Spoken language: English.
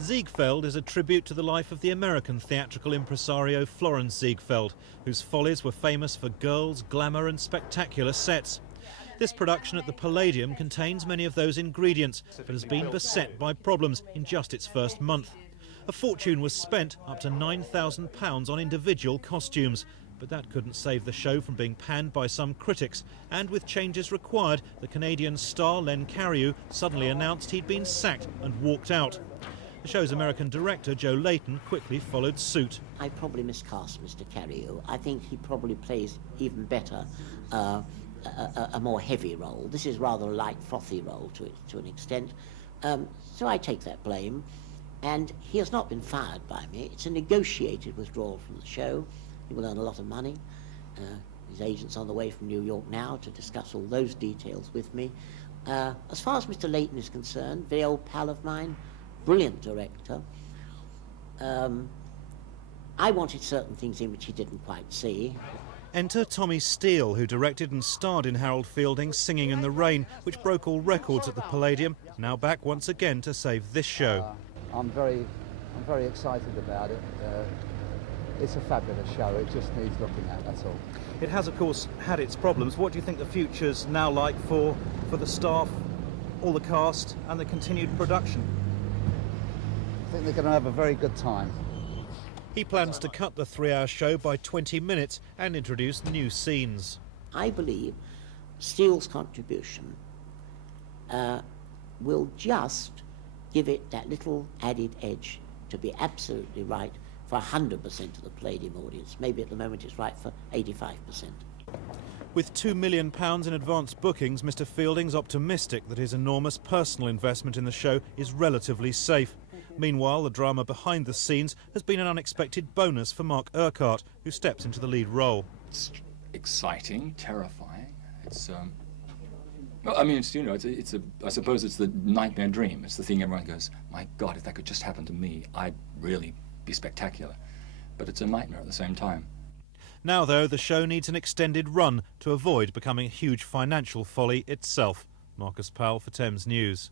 Ziegfeld is a tribute to the life of the American theatrical impresario Florence Ziegfeld, whose follies were famous for girls, glamour and spectacular sets. This production at the Palladium contains many of those ingredients, but has been beset by problems in just its first month. A fortune was spent, up to £9,000 on individual costumes. But that couldn't save the show from being panned by some critics. And with changes required, the Canadian star Len Cariou suddenly announced he'd been sacked and walked out. The show's American director, Joe Layton, quickly followed suit. I probably miscast Mr. Cariou. I think he probably plays even better a more heavy role. This is rather a light, frothy role to an extent. So I take that blame. And he has not been fired by me. It's a negotiated withdrawal from the show. He will earn a lot of money. His agent's on the way from New York now to discuss all those details with me. As far as Mr. Layton is concerned, very old pal of mine, brilliant director. I wanted certain things in which he didn't quite see. Enter Tommy Steele, who directed and starred in Harold Fielding's Singing in the Rain, which broke all records at the Palladium, now back once again to save this show. I'm very excited about it. It's a fabulous show. It just needs looking at, that's all. It has, of course, had its problems. What do you think the future's now like for the staff, all the cast and the continued production? I think they're going to have a very good time. He plans to cut the 3-hour show by 20 minutes and introduce new scenes. I believe Steele's contribution will just give it that little added edge to be absolutely right for 100% of the Palladium audience. Maybe at the moment it's right for 85%. With £2 million in advance bookings, Mr. Fielding's optimistic that his enormous personal investment in the show is relatively safe. Meanwhile, the drama behind the scenes has been an unexpected bonus for Mark Urquhart, who steps into the lead role. It's exciting, terrifying. It's well, I mean, I suppose it's the nightmare dream. It's the thing everyone goes, my God, if that could just happen to me, I'd really be spectacular. But it's a nightmare at the same time. Now, though, the show needs an extended run to avoid becoming a huge financial folly itself. Marcus Powell for Thames News.